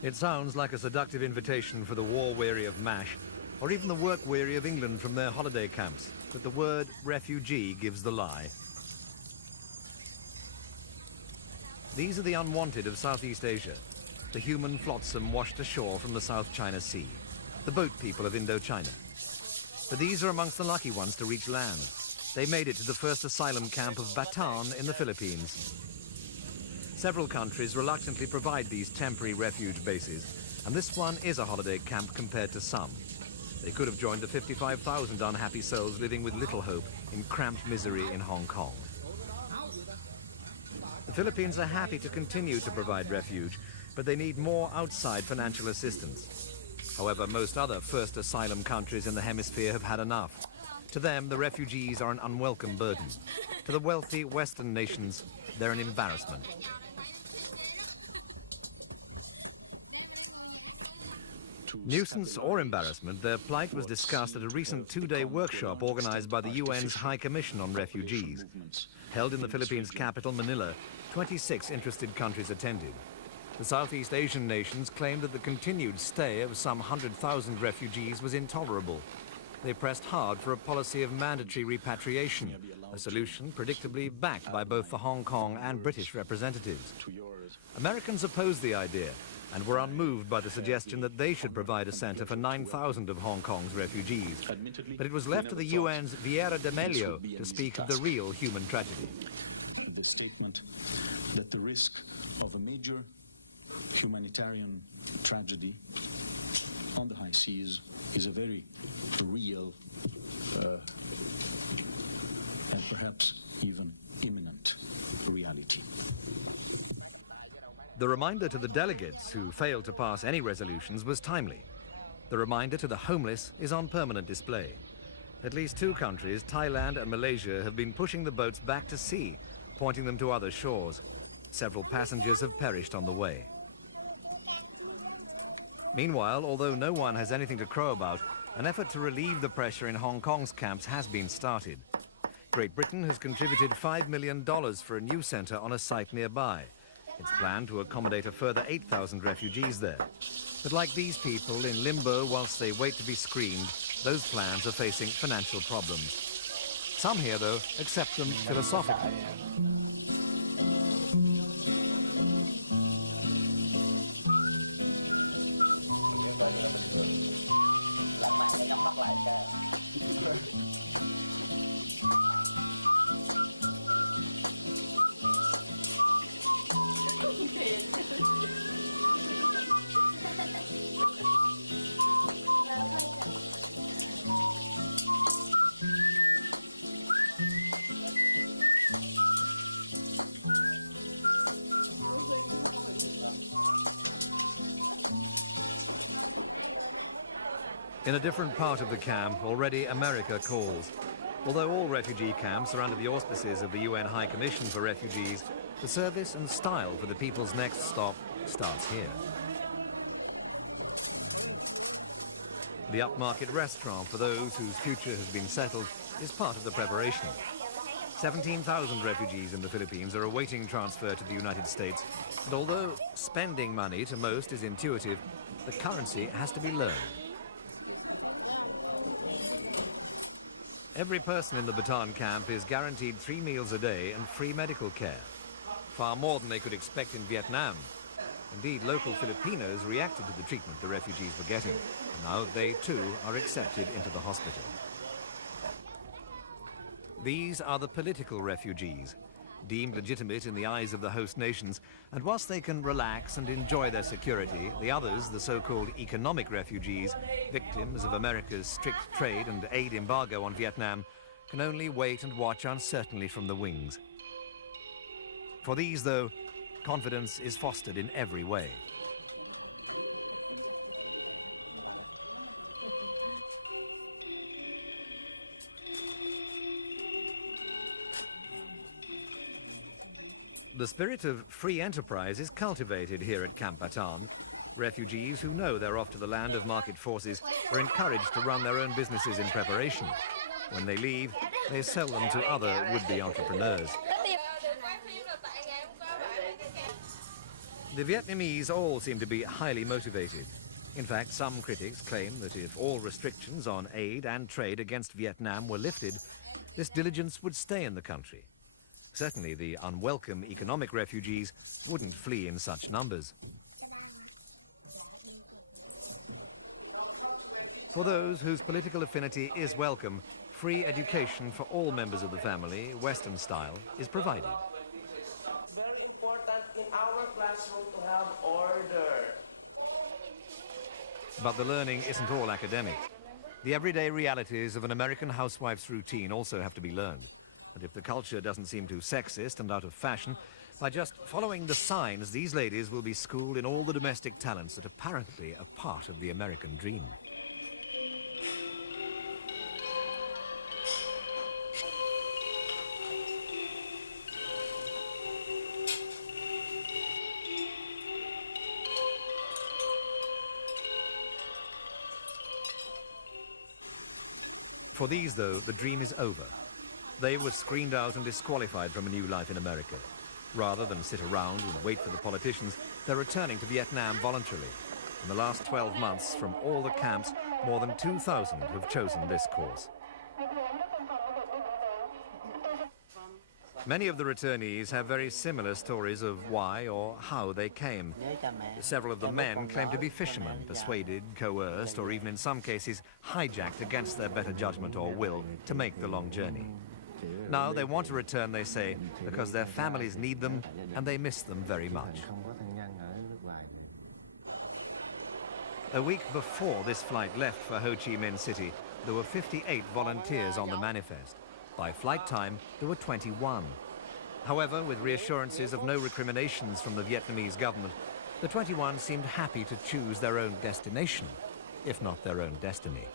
It sounds like a seductive invitation for the war-weary of MASH, or even the work-weary of England from their holiday camps, but the word refugee gives the lie. These are the unwanted of Southeast Asia, the human flotsam washed ashore from the South China Sea, the boat people of Indochina. But these are amongst the lucky ones to reach land. They made it to the first asylum camp of Bataan in the Philippines. Several countries reluctantly provide these temporary refuge bases, and this one is a holiday camp compared to some. They could have joined the 55,000 unhappy souls living with little hope in cramped misery in Hong Kong. The Philippines are happy to continue to provide refuge, but they need more outside financial assistance. However, most other first asylum countries in the hemisphere have had enough. To them, the refugees are an unwelcome burden. To the wealthy Western nations, they're an embarrassment. Nuisance or embarrassment, their plight was discussed at a recent two-day workshop organized by the UN's High Commission on Refugees. Held in the Philippines' capital, Manila, 26 interested countries attended. The Southeast Asian nations claimed that the continued stay of some 100,000 refugees was intolerable. They pressed hard for a policy of mandatory repatriation, a solution predictably backed by both the Hong Kong and British representatives. Americans opposed the idea and were unmoved by the suggestion that they should provide a centre for 9,000 of Hong Kong's refugees. But it was left to the UN's Vieira de Mello to speak of the real human tragedy. The statement that the risk of a major humanitarian tragedy on the high seas is a very real and perhaps even imminent reality. The reminder to the delegates who failed to pass any resolutions was timely. The reminder to the homeless is on permanent display. At least two countries, Thailand and Malaysia, have been pushing the boats back to sea, pointing them to other shores. Several passengers have perished on the way. Meanwhile, although no one has anything to crow about, an effort to relieve the pressure in Hong Kong's camps has been started. Great Britain has contributed $5 million for a new centre on a site nearby. It's planned to accommodate a further 8,000 refugees there. But like these people in limbo whilst they wait to be screened, those plans are facing financial problems. Some here, though, accept them philosophically. In a different part of the camp, already America calls. Although all refugee camps are under the auspices of the UN High Commission for Refugees, the service and style for the people's next stop starts here. The upmarket restaurant for those whose future has been settled is part of the preparation. 17,000 refugees in the Philippines are awaiting transfer to the United States, and although spending money to most is intuitive, the currency has to be learned. Every person in the Bataan camp is guaranteed 3 meals a day and free medical care. Far more than they could expect in Vietnam. Indeed, local Filipinos reacted to the treatment the refugees were getting, and now they too are accepted into the hospital. These are the political refugees, deemed legitimate in the eyes of the host nations, and whilst they can relax and enjoy their security, the others, the so-called economic refugees, victims of America's strict trade and aid embargo on Vietnam, can only wait and watch uncertainly from the wings. For these, though, confidence is fostered in every way. The spirit of free enterprise is cultivated here at Camp Bataan. Refugees who know they're off to the land of market forces are encouraged to run their own businesses in preparation. When they leave, they sell them to other would-be entrepreneurs. The Vietnamese all seem to be highly motivated. In fact, some critics claim that if all restrictions on aid and trade against Vietnam were lifted, this diligence would stay in the country. Certainly the unwelcome economic refugees wouldn't flee in such numbers. For those whose political affinity is welcome, free education for all members of the family, Western style, is provided. It's very important in our classroom to have order. But the learning isn't all academic. The everyday realities of an American housewife's routine also have to be learned. And if the culture doesn't seem too sexist and out of fashion, by just following the signs, these ladies will be schooled in all the domestic talents that apparently are part of the American dream. For these, though, the dream is over. They were screened out and disqualified from a new life in America. Rather than sit around and wait for the politicians, they're returning to Vietnam voluntarily. In the last 12 months, from all the camps, more than 2,000 have chosen this course. Many of the returnees have very similar stories of why or how they came. Several of the men claim to be fishermen, persuaded, coerced, or even in some cases hijacked against their better judgment or will to make the long journey. Now they want to return, they say, because their families need them and they miss them very much. A week before this flight left for Ho Chi Minh City, there were 58 volunteers on the manifest. By flight time, there were 21. However, with reassurances of no recriminations from the Vietnamese government, the 21 seemed happy to choose their own destination, if not their own destiny.